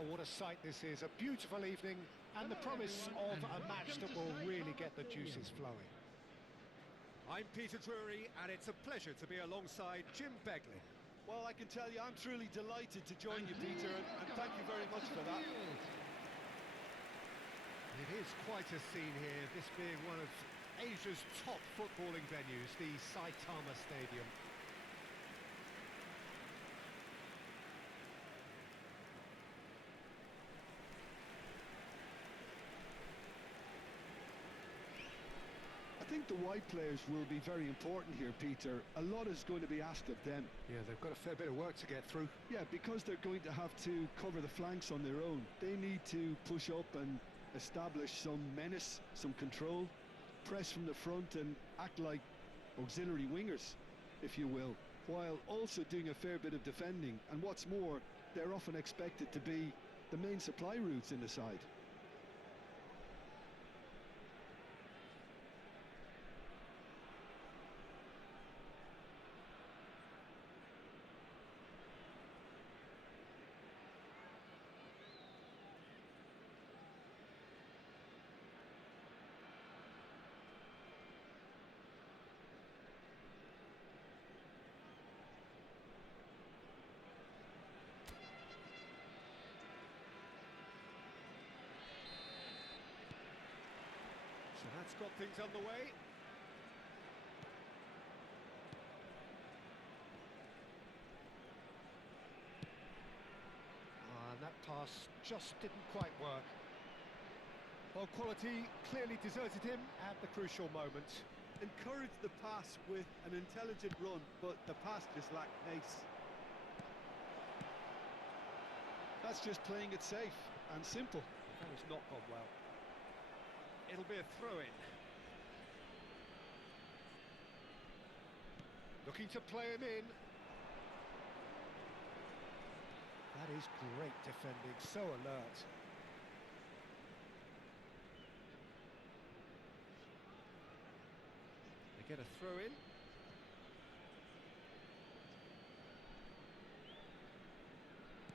Well, what a sight this is, a beautiful evening, and the promise of a match that will really get the juices flowing. I'm Peter Drury, and it's a pleasure to be alongside Jim Begley. Well, I can tell you, I'm truly delighted to join you, Peter, and thank you very much for that. It is quite a scene here, this being one of Asia's top footballing venues, the Saitama Stadium. I think the wide players will be very important here, Peter. A lot is going to be asked of them. Yeah, they've got a fair bit of work to get through. Yeah, because they're going to have to cover the flanks on their own. They need to push up and establish some menace, some control, press from the front and act like auxiliary wingers, if you will, while also doing a fair bit of defending. And what's more, they're often expected to be the main supply routes in the side. So that's got things underway. And that pass just didn't quite work. Well, quality clearly deserted him at the crucial moment. Encouraged the pass with an intelligent run, but the pass just lacked pace. That's just playing it safe and simple. That has not gone well. It'll be a throw-in. Looking to play him in. That is great defending, so alert. They get a throw-in.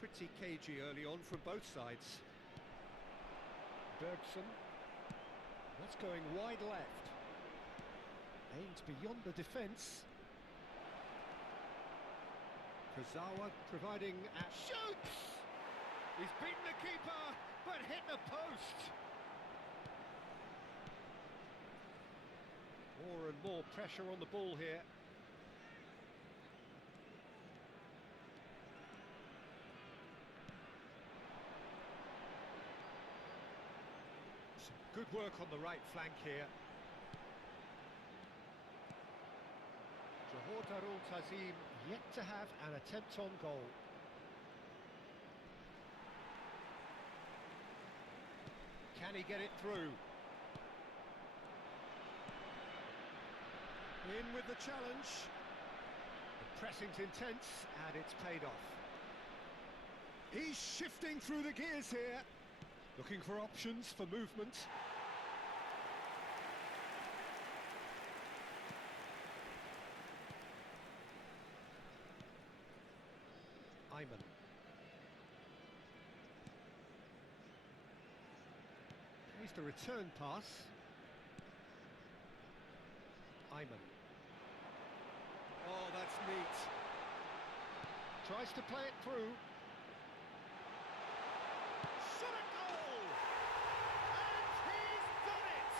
Pretty cagey early on from both sides. Bergson. That's going wide left. Aimed beyond the defence. Kurzawa providing a shoots! He's beaten the keeper, but hit the post. More and more pressure on the ball here. Some good work on the right flank here. Johor Darul Tazim yet to have an attempt on goal. Can he get it through? In with the challenge. The pressing's intense and it's paid off. He's shifting through the gears here. Looking for options for movement. Ayman. Here's the return pass. Ayman. Oh, that's neat. Tries to play it through. Shot at goal! And he's done it!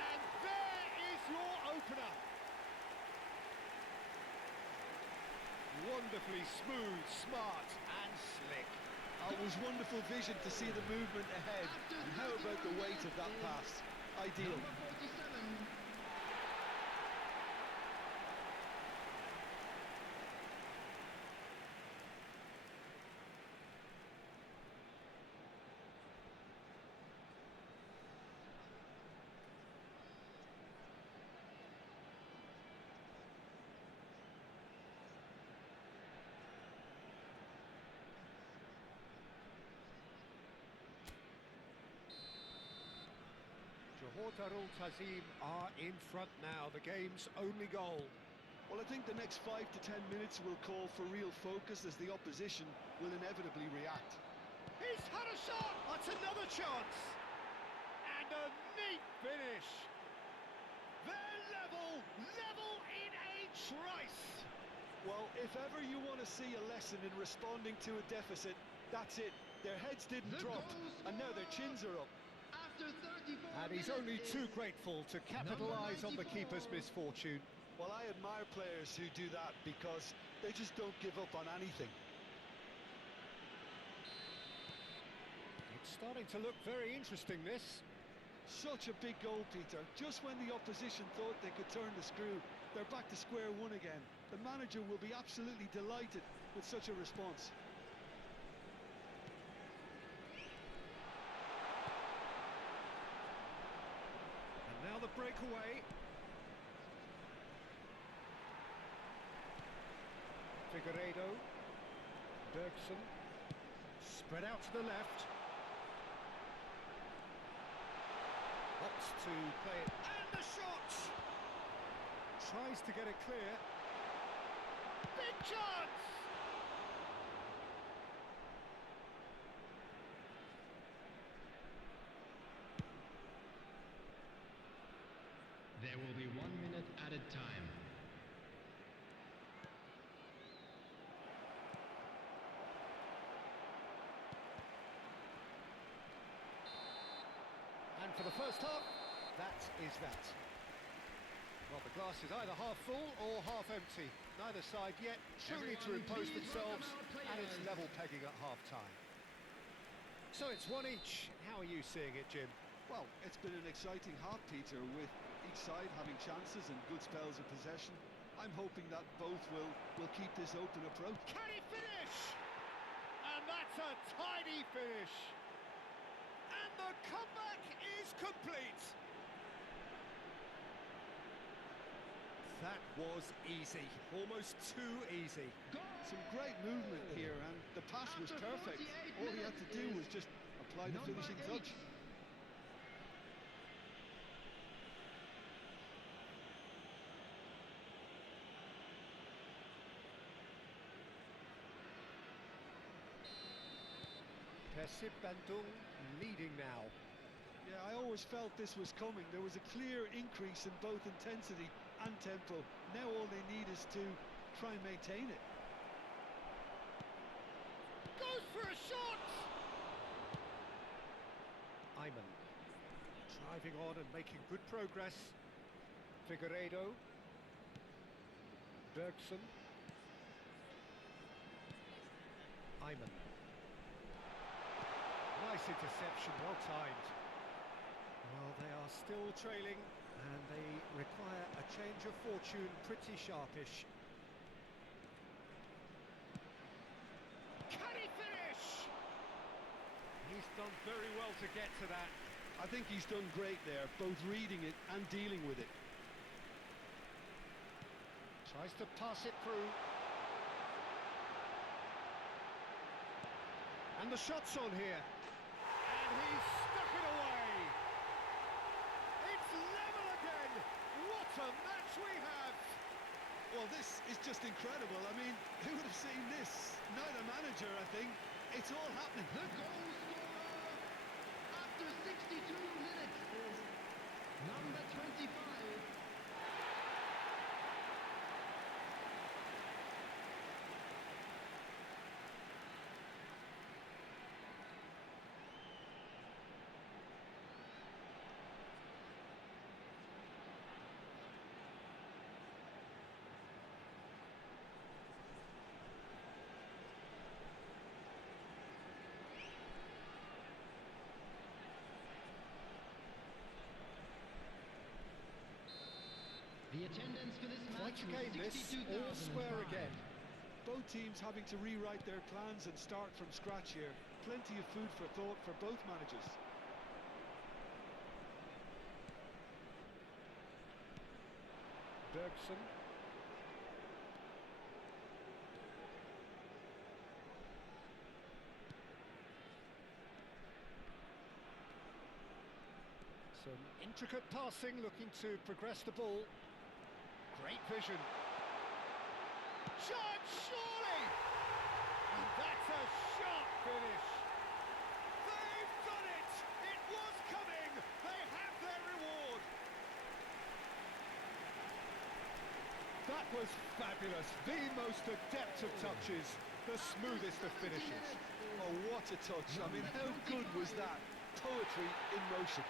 And there is your opener. Wonderfully smooth, smart and slick. It was wonderful vision to see the movement ahead. And how about the weight of that pass? Ideal. Number 47. Johor Darul Tazim are in front now, the game's only goal. Well, I think the next 5 to 10 minutes will call for real focus as the opposition will inevitably react. He's had a shot! That's another chance! And a neat finish! They're level in a trice! Well, if ever you want to see a lesson in responding to a deficit, that's it. Their heads didn't drop, and now their chins are up. And he's only too grateful to capitalise on the keeper's misfortune. Well, I admire players who do that because they just don't give up on anything. It's starting to look very interesting, this. Such a big goal, Peter. Just when the opposition thought they could turn the screw, they're back to square one again. The manager will be absolutely delighted with such a response. And now the breakaway. Figueiredo. Bergson. Spread out to the left. Opts to play it. And the shot! Tries to get it clear. Big chance! There will be 1 minute added time. And for the first half, that is that. Well, the glass is either half full or half empty. Neither side yet truly to impose themselves, and it's level pegging at half-time. So it's one each. How are you seeing it, Jim? Well, it's been an exciting half, Peter, with each side having chances and good spells of possession. I'm hoping that both will keep this open approach. Can he finish? And that's a tidy finish. And the comeback is complete. That was easy, almost too easy. Some great movement here, and the pass was perfect. All he had to do was just apply the finishing touch. PERSIB Bandung leading now. Yeah, I always felt this was coming. There was a clear increase in both intensity and tempo. Now all they need is to try and maintain it. Goes for a shot! Ayman driving on and making good progress. Figueiredo. Bergson. Ayman. Nice interception, well timed. Well, they are still trailing, and they require a change of fortune pretty sharpish. Can he finish? He's done very well to get to that. I think he's done great there, both reading it and dealing with it. Tries to pass it through. And the shot's on here. And he's stuck it away. It's level again. What a match we have. Well, this is just incredible. I mean, who would have seen this? Neither manager, I think. It's all happening. The goal scorer after 62 minutes is number 25. The attendance for this match Quite a game, this. All square again. Both teams having to rewrite their plans and start from scratch here. Plenty of food for thought for both managers. Bergson. Some intricate passing, looking to progress the ball. Great vision. chance, surely! And that's a sharp finish. They've done it! It was coming! They have their reward! That was fabulous. The most adept of touches. The smoothest of finishes. Oh, what a touch. I mean, how good was that? Poetry in motion.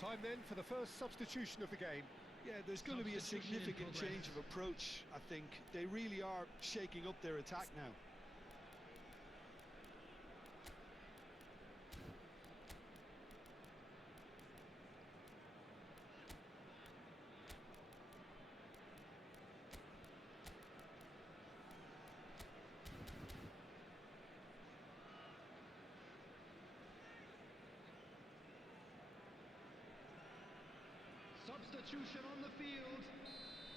Time then for the first substitution of the game. Yeah, there's going to be a significant change of approach, I think. They really are shaking up their attack now. Substitution on the field.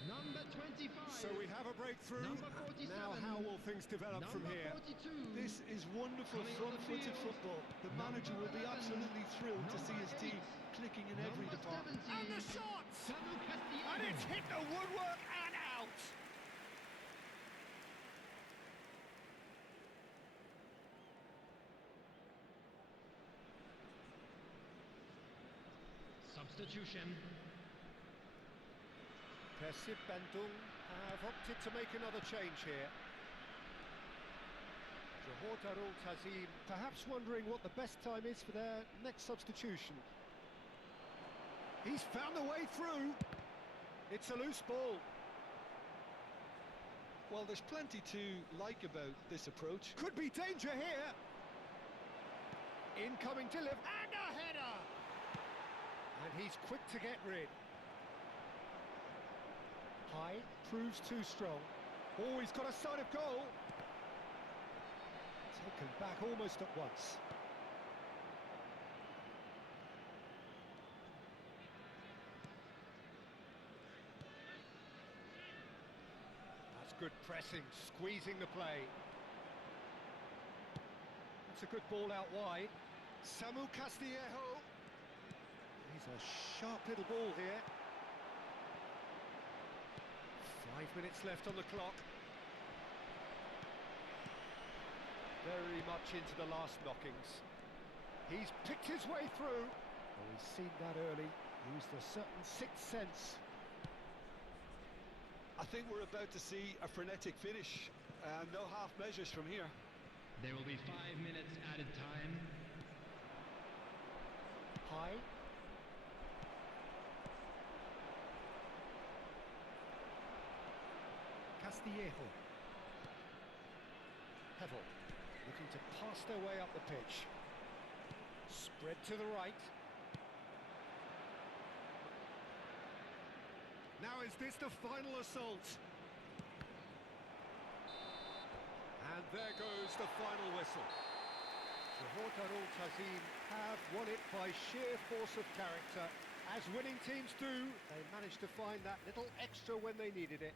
Number 25. So we have a breakthrough. Number 47. Now how will things develop from Number here? 42. This is wonderful Coming on the front-footed field. football. The manager will be Number 11. absolutely thrilled to see his Number team 8. clicking in every Number department. 17. And the shots! Samu Castillejo. And it's hit the woodwork and out! Substitution. PERSIB Bandung have opted to make another change here. Johor Darul Tazim perhaps wondering what the best time is for their next substitution. He's found the way through. It's a loose ball. Well, there's plenty to like about this approach. Could be danger here. Incoming delivery and a header. And he's quick to get rid. High proves too strong. Oh, he's got a sight of goal. Taken back almost at once. That's good pressing, squeezing the play. It's a good ball out wide. Samu Castillejo. He's a sharp little ball here. 5 minutes left on the clock. Very much into the last knockings. He's picked his way through. Oh, he's seen that early. Used a certain sixth sense. I think we're about to see a frenetic finish. No half measures from here. There will be 5 minutes added time. High. Castillejo. Hevel, looking to pass their way up the pitch. Spread to the right. Now is this the final assault? And there goes the final whistle. Johor Darul Tazim have won it by sheer force of character. As winning teams do, they managed to find that little extra when they needed it.